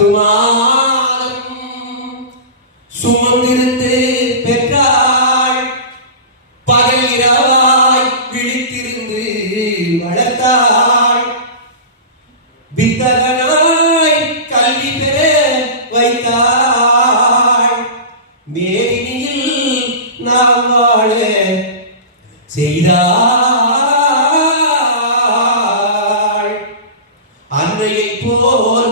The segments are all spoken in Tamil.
பத்து மாதம் சுமந்திருந்து பெற்றாள் பகல் இரவாய் விழித்திருந்து வளர்த்தாள் வித்தகனாய் கல்வி பெற வைத்தாள் மேதினியில் நாம் வாழ செய்தாள் அன்னையை போல்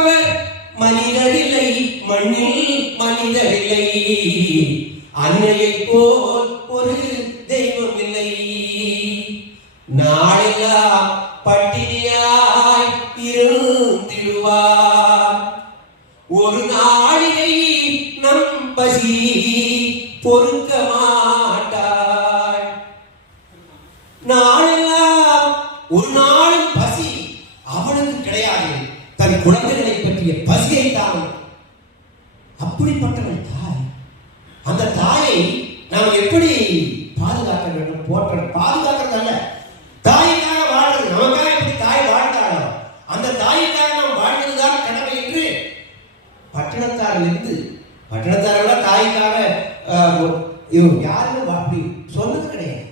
மறப்பவர் மனிதரில்லை மண்ணில் மனிதரில்லை. அன்னையை போல் ஒரு தெய்வம் இல்லை நாளெல்லாம் பட்டினியாய் இருந்திடுவார். ஒரு நாளிகை நம் பசி பொறுக்க மாட்டாள் நாளெல்லாம் ஒரு நாள் பசி அவனுக்கு கிடையாது. தன் குழந்தைகளை பற்றிய பசியை தான் அப்படிப்பட்டவள் தாய். அந்த தாயை நாம் எப்படி பாதுகாக்க வேண்டும்? போற்ற பாதுகாக்கிறது அல்ல. தாய்க்காக வாழ்றது நமக்காக எப்படி தாய் வாழ்ந்தாளோ அந்த தாய்க்காக நாம் வாழ்வதுதான் கடமை என்று பட்டணத்தாரிலிருந்து பட்டணத்தாரோட தாய்க்காக ஆஹ், அப்படி சொன்னது கிடையாது.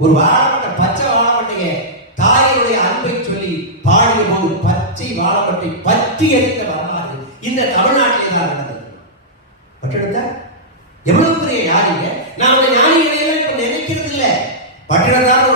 ஒரு வாழப்பட்ட பச்சை வாழப்பட்டைய தாயினுடைய அன்பை சொல்லி போது பச்சை வாழப்பட்டை பற்றி எரிந்த வரலாறு இந்த தமிழ்நாட்டிலே தான் நடந்தது பட்டணத்தார் எவ்வளவு பெரிய ஞானிங்க? நாம ஞானிகளை எல்லாம் இப்ப நினைக்கிறது அந்த பட்டணத்தார்